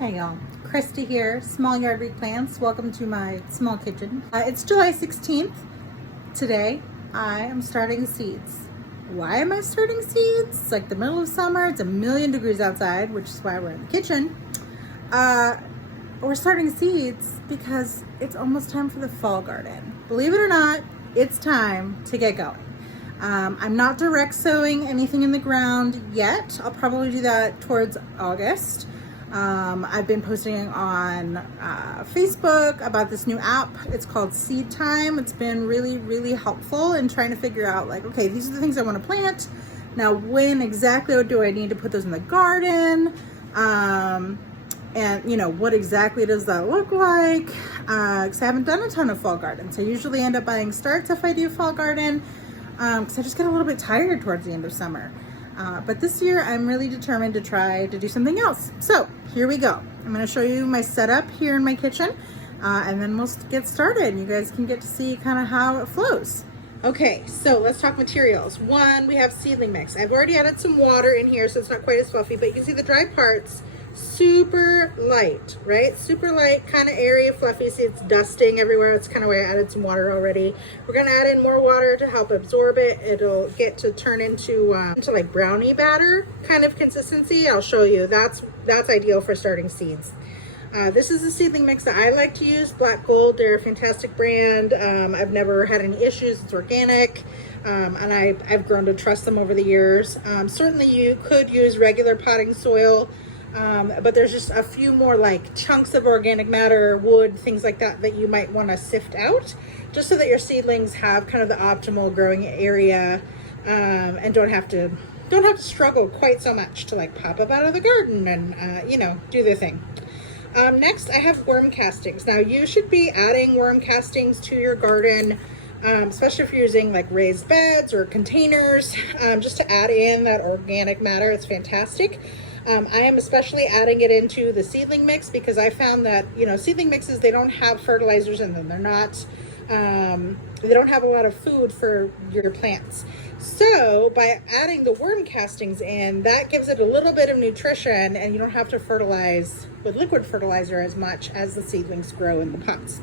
Hey y'all, Krista here, Small Yard Replants. Welcome to my small kitchen. It's July 16th. Today, I am starting seeds. Why am I starting seeds? It's like the middle of summer. It's 1,000,000 degrees outside, which is why we're in the kitchen. We're starting seeds because it's almost time for the fall garden. Believe it or not, it's time to get going. I'm not direct sowing anything in the ground yet. I'll probably do that towards August. I've been posting on Facebook about this new app. It's called Seed Time. It's been really, really helpful in trying to figure out, like, okay, these are the things I want to plant. Now, when exactly do I need to put those in the garden? And, you know, what exactly does that look like? Because I haven't done a ton of fall gardens. I usually end up buying starts if I do fall garden, because I just get a little bit tired towards the end of summer. But this year I'm really determined to try to do something else. So here we go. I'm going to show you my setup here in my kitchen, and then we'll get started. You guys can get to see kind of how it flows. Okay, so let's talk materials. One, we have seedling mix. I've already added some water in here, so it's not quite as fluffy, but you can see the dry parts, super light, right? Super light, kind of airy, fluffy. See, it's dusting everywhere. It's kind of why I added some water already. We're gonna add in more water to help absorb it. It'll get to turn into like brownie batter kind of consistency. I'll show you. That's ideal for starting seeds. This is a seedling mix that I like to use, Black Gold. They're a fantastic brand. I've never had any issues. It's organic. And I've grown to trust them over the years. Certainly you could use regular potting soil, but there's just a few more like chunks of organic matter, wood, things like that that you might want to sift out, just so that your seedlings have kind of the optimal growing area, and don't have to struggle quite so much to like pop up out of the garden and you know, do their thing. Next, I have worm castings. Now, you should be adding worm castings to your garden, especially if you're using like raised beds or containers, just to add in that organic matter. It's fantastic. I am especially adding it into the seedling mix because I found that, you know, seedling mixes, they don't have fertilizers in them. They're not, they don't have a lot of food for your plants. So by adding the worm castings in, that gives it a little bit of nutrition, and you don't have to fertilize with liquid fertilizer as much as the seedlings grow in the pots.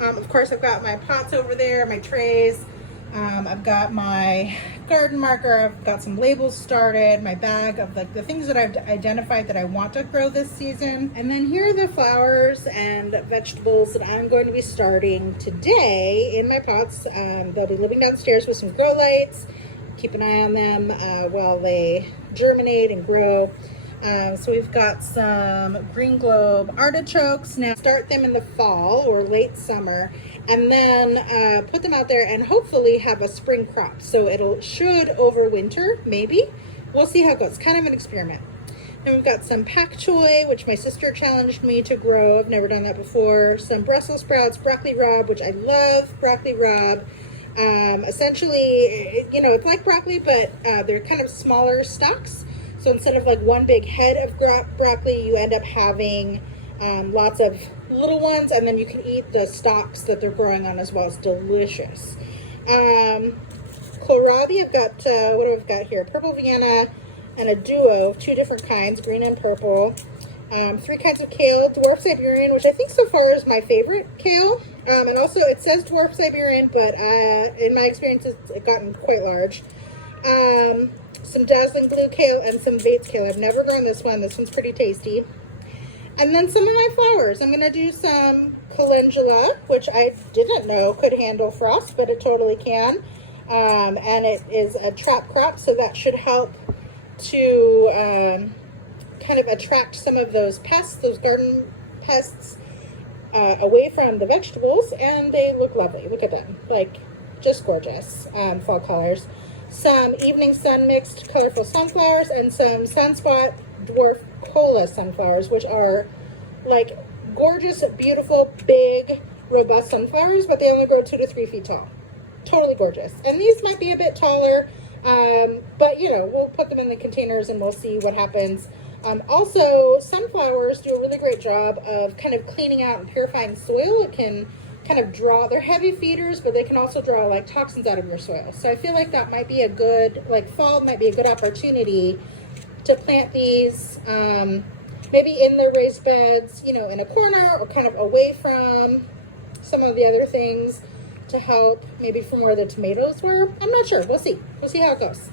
Of course, I've got my pots over there, my trays. I've got my garden marker. I've got some labels started, my bag of like the things that I've identified that I want to grow this season. And then here are the flowers and vegetables that I'm going to be starting today in my pots. They'll be living downstairs with some grow lights. Keep an eye on them while they germinate and grow. So we've got some green globe artichokes. Now start them in the fall or late summer, and then put them out there and hopefully have a spring crop. So should overwinter, maybe. We'll see how it goes. Kind of an experiment. Then we've got some pak choi, which my sister challenged me to grow. I've never done that before. Some Brussels sprouts, broccoli rabe, which I love broccoli rabe. Essentially, you know, it's like broccoli, but they're kind of smaller stalks. So instead of like one big head of broccoli, you end up having lots of little ones, and then you can eat the stalks that they're growing on as well. It's delicious. Kohlrabi, I've got, what do I've got here? Purple Vienna and a duo of 2 different kinds, green and purple. 3 kinds of kale, dwarf Siberian, which I think so far is my favorite kale. And also it says dwarf Siberian, but in my experience it's gotten quite large. Some dazzling blue kale and some Vates kale. I've never grown this one. This one's pretty tasty. And then some of my flowers. I'm going to do some calendula, which I didn't know could handle frost, but it totally can. And it is a trap crop, so that should help to kind of attract some of those pests, those garden pests, away from the vegetables. And they look lovely. Look at them. Like, just gorgeous fall colors. Some evening sun mixed colorful sunflowers, and some sunspot dwarf cola sunflowers, which are like gorgeous, beautiful, big, robust sunflowers, but they only grow 2 to 3 feet tall. Totally gorgeous. And these might be a bit taller, but you know, we'll put them in the containers and we'll see what happens. Also, sunflowers do a really great job of kind of cleaning out and purifying soil. It can kind of draw, they're heavy feeders, but they can also draw like toxins out of your soil. So I feel like that might be a good, like fall might be a good opportunity to plant these. maybe in the raised beds, you know, in a corner or kind of away from some of the other things to help maybe from where the tomatoes were. I'm not sure. We'll see. We'll see how it goes.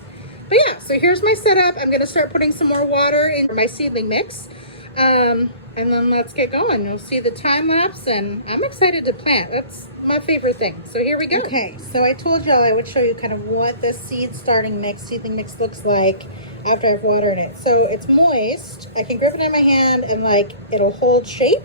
But yeah, so here's my setup. I'm going to start putting some more water in my seedling mix. And then let's get going. You'll see the time lapse, and I'm excited to plant. That's my favorite thing. So here we go. Okay, so I told y'all I would show you kind of what the seedling mix looks like after I've watered it. So it's moist. I can grip it in my hand and like it'll hold shape.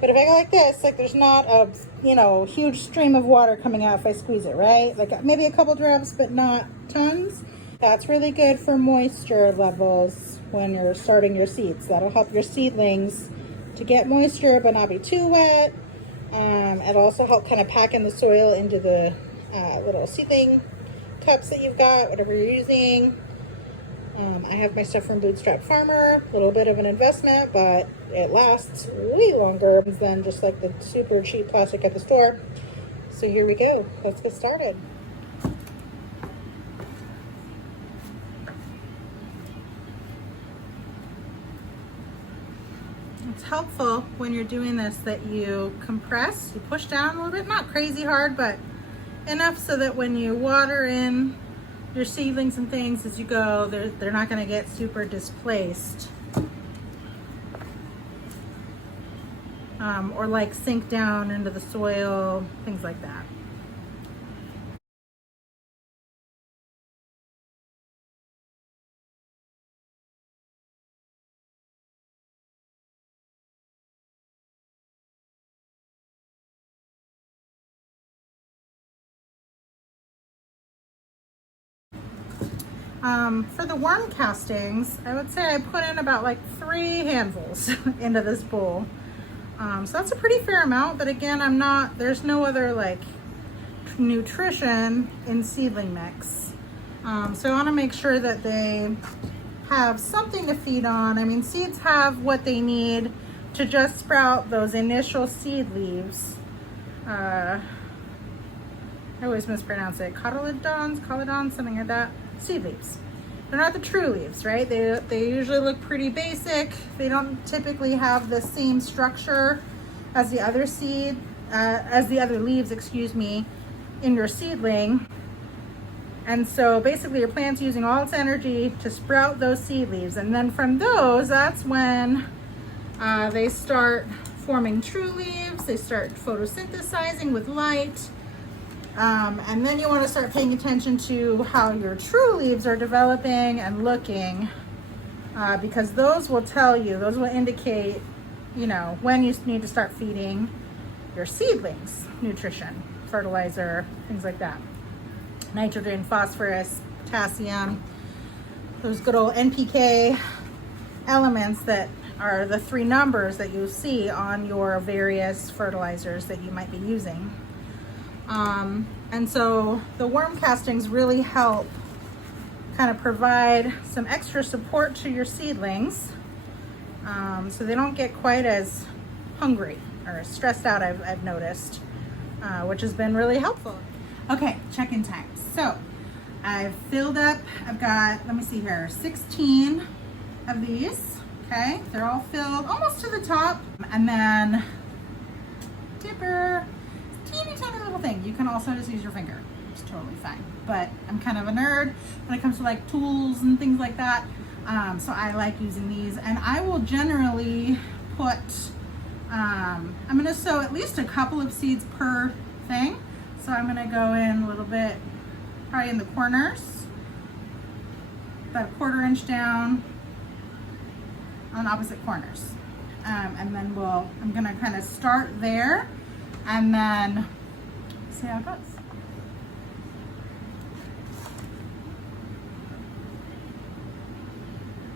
But if I go like this, like there's not a, you know, huge stream of water coming out if I squeeze it, right? Like maybe a couple drops, but not tons. That's really good for moisture levels when you're starting your seeds. That'll help your seedlings to get moisture but not be too wet. It'll also help kind of pack in the soil into the little seedling cups that you've got, whatever you're using. I have my stuff from Bootstrap Farmer, a little bit of an investment, but it lasts way longer than just like the super cheap plastic at the store. So here we go, let's get started. It's helpful when you're doing this that you compress, you push down a little bit, not crazy hard, but enough so that when you water in your seedlings and things as you go, they're not going to get super displaced or like sink down into the soil, things like that. For the worm castings, I would say I put in about like 3 handfuls into this bowl. So that's a pretty fair amount, but again, there's no other like nutrition in seedling mix. So I want to make sure that they have something to feed on. I mean, seeds have what they need to just sprout those initial seed leaves. I always mispronounce it. Cotyledons, something like that. Seed leaves. They're not the true leaves, right? They usually look pretty basic. They don't typically have the same structure as the other leaves, excuse me, in your seedling. And so basically your plant's using all its energy to sprout those seed leaves. And then from those, that's when they start forming true leaves. They start photosynthesizing with light. And then you want to start paying attention to how your true leaves are developing and looking, because those will indicate, you know, when you need to start feeding your seedlings nutrition, fertilizer, things like that. Nitrogen, phosphorus, potassium, those good old NPK elements that are the 3 numbers that you see on your various fertilizers that you might be using. And so the worm castings really help kind of provide some extra support to your seedlings, so they don't get quite as hungry or stressed out, I've noticed, which has been really helpful. Okay, check-in time. So I've filled up, I've got, let me see here, 16 of these, okay? They're all filled almost to the top. And then dipper, teeny tiny little thing. You can also just use your finger. It's totally fine. But I'm kind of a nerd when it comes to like tools and things like that. So I like using these, and I will generally put, I'm gonna sow at least a couple of seeds per thing. So I'm gonna go in a little bit, probably in the corners, about a 1/4 inch down on opposite corners. And then I'm gonna kind of start there and then see how it goes.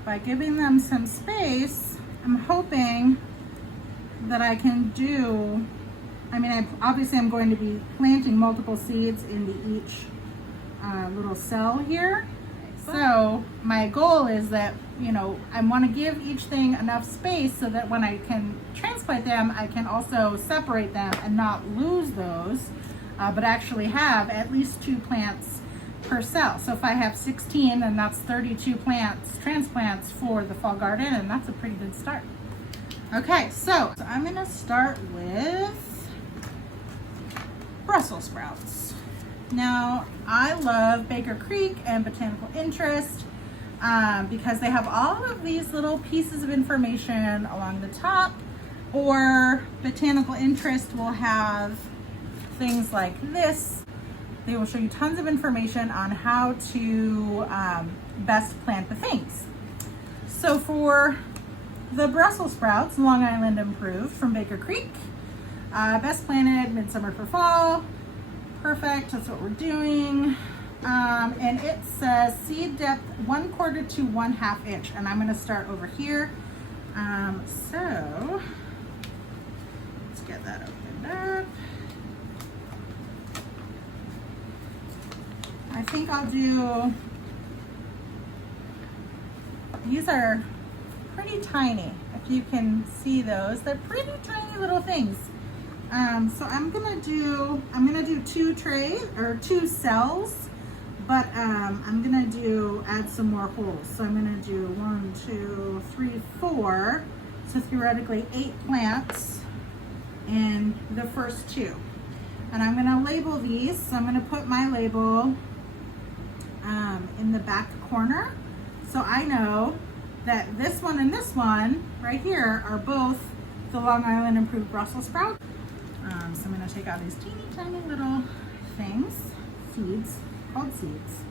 By giving them some space, I'm hoping that I can do, obviously I'm going to be planting multiple seeds into each little cell here. So my goal is that, I want to give each thing enough space so that when I can transplant them, I can also separate them and not lose those, but actually have at least 2 plants per cell. So if I have 16, then that's 32 transplants for the fall garden, and that's a pretty good start. Okay, so I'm gonna start with Brussels sprouts. Now, I love Baker Creek and Botanical Interest because they have all of these little pieces of information along the top, or Botanical Interest will have things like this. They will show you tons of information on how to best plant the things. So for the Brussels sprouts, Long Island Improved from Baker Creek, best planted midsummer for fall. Perfect, that's what we're doing. And it says seed depth 1/4 to 1/2 inch, and I'm gonna start over here. So let's get that opened up. I think I'll do, these are pretty tiny. If you can see those, they're pretty tiny little things. So I'm gonna do 2 trays or 2 cells, but I'm gonna add some more holes. So I'm gonna do 1, 2, 3, 4. So theoretically 8 plants in the first 2. And I'm gonna label these. So I'm gonna put my label in the back corner. So I know that this one and this one right here are both the Long Island Improved Brussels sprout. So I'm going to take out these teeny tiny little things, seeds, called seeds.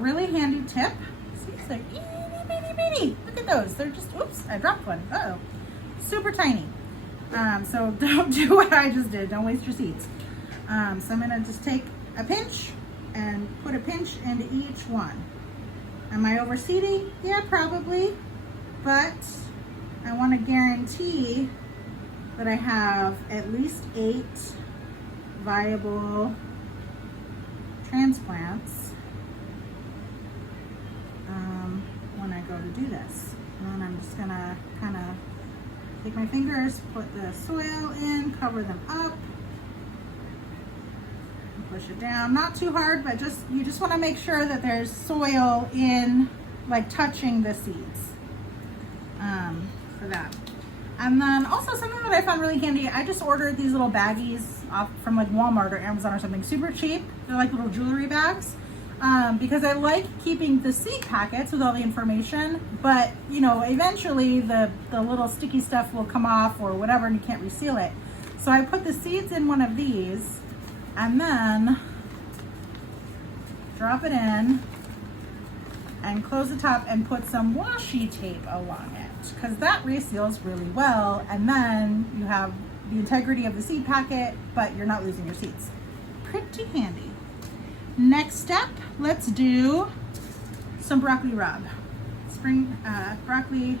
Really handy tip. See, it's like itty bitty bitty. Look at those. They're just, oops, I dropped one. Uh-oh. Super tiny. So don't do what I just did. Don't waste your seeds. So I'm going to just take a pinch and put a pinch into each one. Am I overseeding? Yeah, probably. But I want to guarantee that I have at least 8 viable transplants when I go to do this. And then I'm just going to kind of take my fingers, put the soil in, cover them up, and push it down. Not too hard, but you just want to make sure that there's soil in, like touching the seeds. For that. And then also something that I found really handy, I just ordered these little baggies off from like Walmart or Amazon or something, super cheap. They're like little jewelry bags because I like keeping the seed packets with all the information, but you know, eventually the little sticky stuff will come off or whatever and you can't reseal it. So I put the seeds in one of these and then drop it in and close the top and put some washi tape along it, because that reseals really well, and then you have the integrity of the seed packet, but you're not losing your seeds. Pretty handy. Next step, let's do some broccoli rub. Spring rapini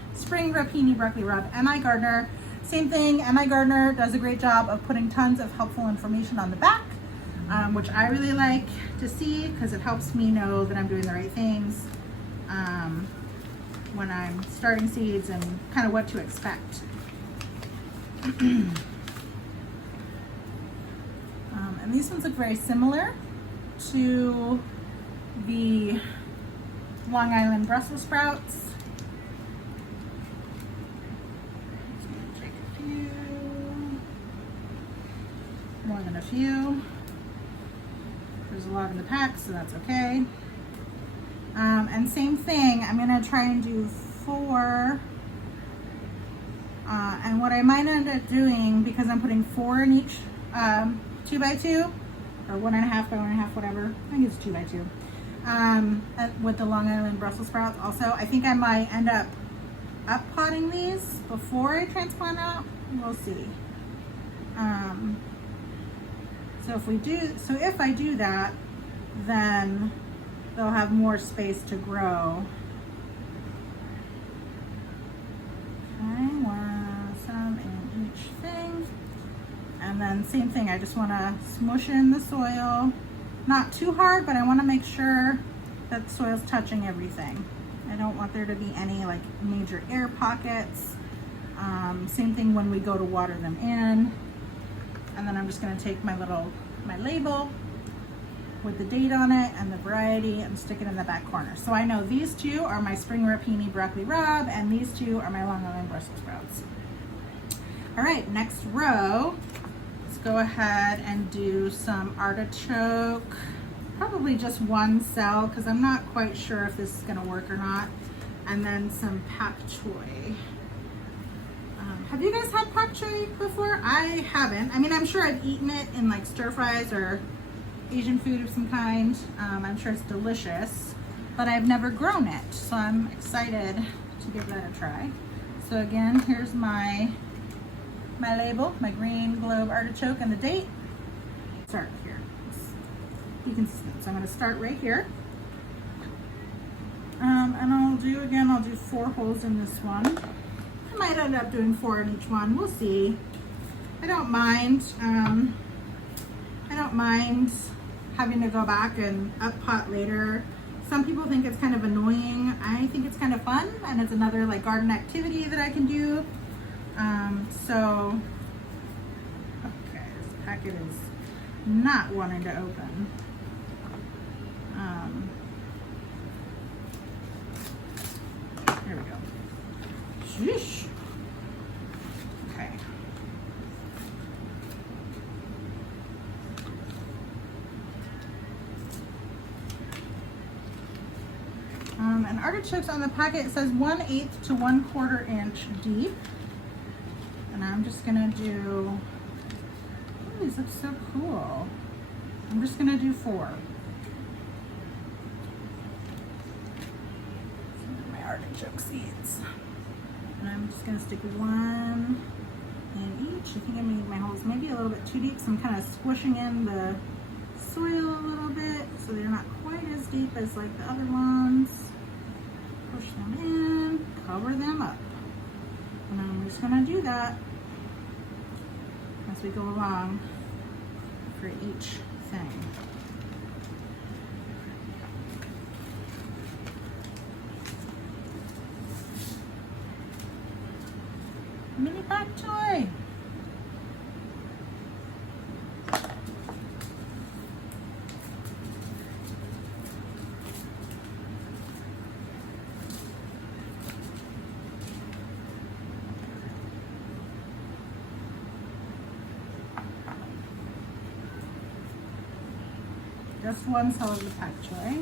broccoli rub. M.I. Gardner, same thing. M.I. Gardner does a great job of putting tons of helpful information on the back, which I really like to see because it helps me know that I'm doing the right things when I'm starting seeds and kind of what to expect. And these ones look very similar to the Long Island Brussels sprouts. Just gonna take a few, more than a few. There's a lot in the pack, so that's okay. And same thing, I'm gonna try and do 4. And what I might end up doing, because I'm putting 4 in each 2x2, or 1.5 by 1.5, whatever. I think it's 2x2. With the Long Island Brussels sprouts also, I think I might end up potting these before I transplant out. We'll see. So if I do that, then they'll have more space to grow. Okay, some in each thing. And then same thing, I just want to smush in the soil. Not too hard, but I want to make sure that the soil's touching everything. I don't want there to be any like major air pockets. Same thing when we go to water them in. And then I'm just going to take my label with the date on it and the variety and stick it in the back corner. So I know these two are my spring rapini broccoli rabe and these two are my Long Island Brussels sprouts. All right, next row, let's go ahead and do some artichoke. Probably just one cell because I'm not quite sure if this is gonna work or not. And then some pak choi. Have you guys had pak choi before? I haven't. I mean, I'm sure I've eaten it in like stir fries or Asian food of some kind. I'm sure it's delicious, but I've never grown it. So I'm excited to give that a try. So again, here's my label, my green globe artichoke and the date. Start here. Be consistent. So I'm going to start right here. And I'll do 4 holes in this one. I might end up doing 4 in each one. We'll see. I don't mind. I don't mind having to go back and up pot later. Some people think it's kind of annoying. I think it's kind of fun, and it's another like garden activity that I can do. So, okay, this packet is not wanting to open. Here we go. Sheesh. Okay. And artichokes on the packet, it says 1/8 to 1/4 inch deep. And I'm just gonna do, oh, these look so cool. I'm just gonna do 4. My artichoke seeds. And I'm just gonna stick 1 in each. I think I'm gonna make my holes maybe a little bit too deep, so I'm kind of squishing in the soil a little bit so they're not quite as deep as like the other ones. Push them in, cover them up. And I'm just gonna do that as we go along for each thing. Mini pak choi. Just 1 cell of the pak choi.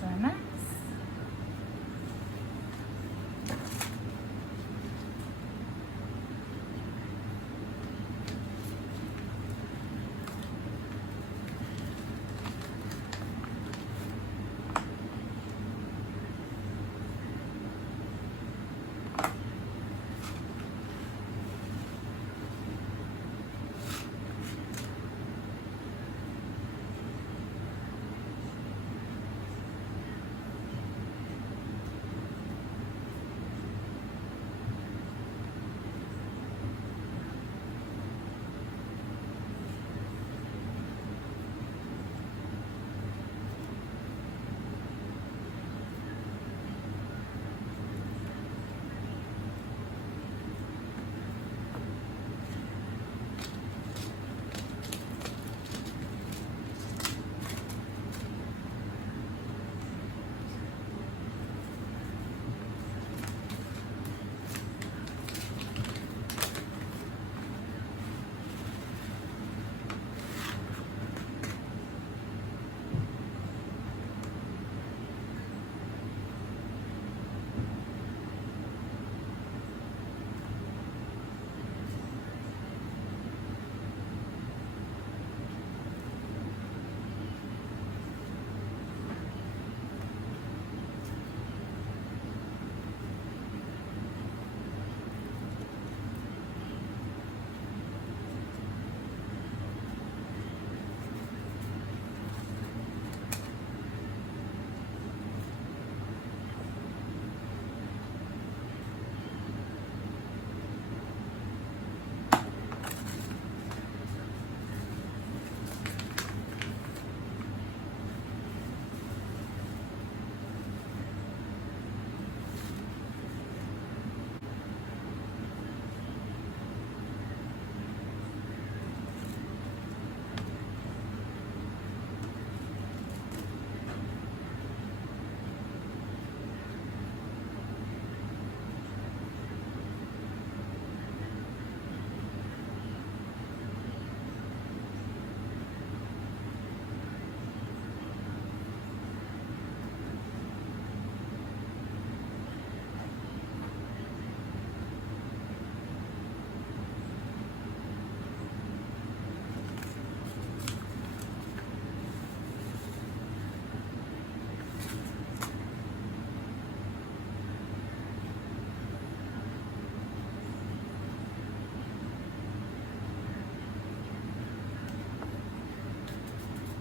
Those are nice.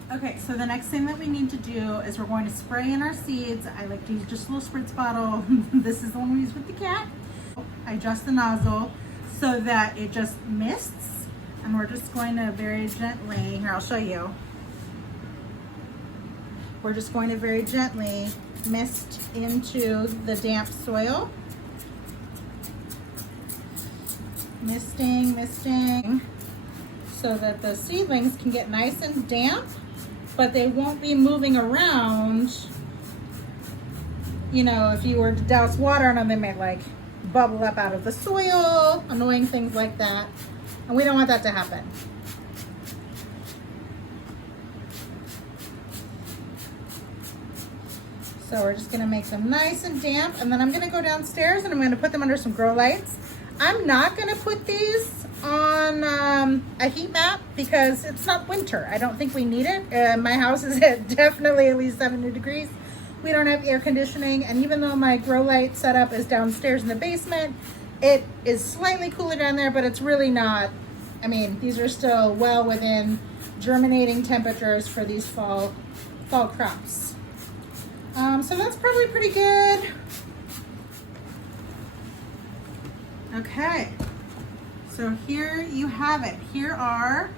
Okay, so the next thing that we need to do is we're going to spray in our seeds. I like to use just a little spritz bottle. This is the one we use with the cat. I adjust the nozzle so that it just mists, and we're just going to very gently, here I'll show you. We're just going to very gently mist into the damp soil. Misting, misting, so that the seedlings can get nice and damp, but they won't be moving around. You know, if you were to douse water on them, they might like bubble up out of the soil, annoying things like that. And we don't want that to happen. So we're just gonna make them nice and damp, and then I'm gonna go downstairs and I'm gonna put them under some grow lights. I'm not gonna put these on a heat mat because it's not winter. I don't think we need it. My house is at definitely at least 70 degrees. We don't have air conditioning, and even though my grow light setup is downstairs in the basement, it is slightly cooler down there, but it's really not. I mean, these are still well within germinating temperatures for these fall crops. So that's probably pretty good. Okay, so here you have it. Here are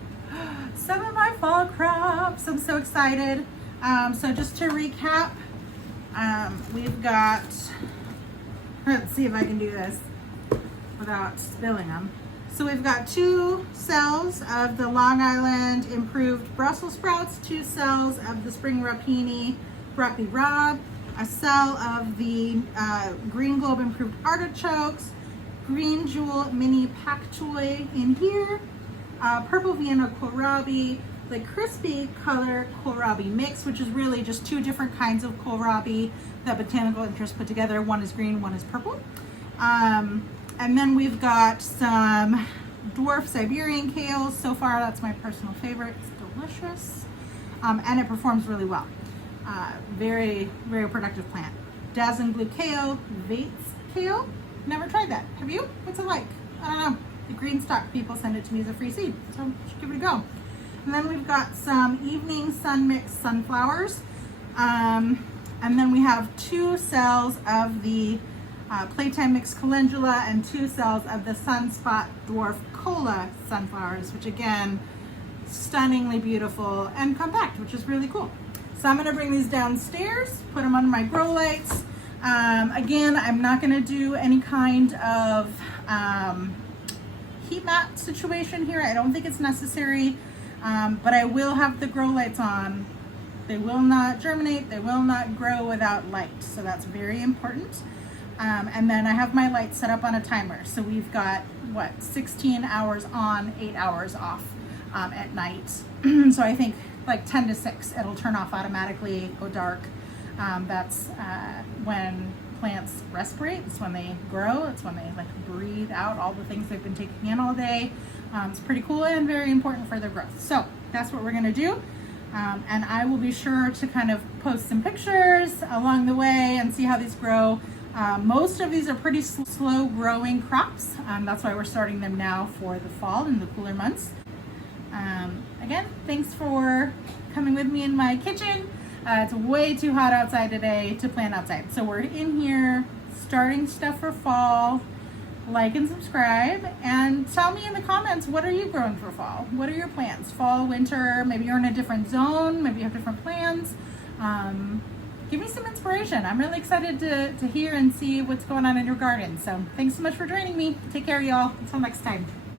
some of my fall crops. I'm so excited. So just to recap, we've got, let's see if I can do this without spilling them. So we've got 2 cells of the Long Island Improved Brussels sprouts, 2 cells of the Spring Rapini Broccoli Rabe, a cell of the Green Globe Improved Artichokes, Green Jewel Mini Pak Choi in here, Purple Vienna Kohlrabi, the Crispy Color kohlrabi mix, which is really just two different kinds of kohlrabi that botanical interests put together. One is green, one is purple. And then we've got some dwarf Siberian kale. So far, that's my personal favorite. It's delicious, and it performs really well. Very, very productive plant. Dazzling Blue Kale, Vates Kale. Never tried that. Have you? What's it like? I don't know. The green stock people send it to me as a free seed, so should give it a go. And then we've got some Evening Sun Mix sunflowers. And then we have 2 cells of the Playtime Mix calendula and 2 cells of the Sunspot Dwarf Cola sunflowers, which again, stunningly beautiful and compact, which is really cool. So I'm gonna bring these downstairs, put them under my grow lights. Again, I'm not gonna do any kind of heat mat situation here. I don't think it's necessary, but I will have the grow lights on. They will not germinate, they will not grow without light, so that's very important. And then I have my light set up on a timer. So we've got, 16 hours on, 8 hours off at night. So I think like 10 to 6, it'll turn off automatically, go dark. That's when plants respirate. It's when they grow. It's when they like breathe out all the things they've been taking in all day. It's pretty cool and very important for their growth. So that's what we're gonna do. And I will be sure to kind of post some pictures along the way and see how these grow. Most of these are pretty slow growing crops. That's why we're starting them now for the fall and the cooler months. Again, thanks for coming with me in my kitchen. It's way too hot outside today to plant outside. So we're in here starting stuff for fall. Like and subscribe, and tell me in the comments, what are you growing for fall? What are your plans? Fall, winter, maybe you're in a different zone, maybe you have different plans. Give me some inspiration. I'm really excited to hear and see what's going on in your garden. So thanks so much for joining me. Take care, y'all. Until next time.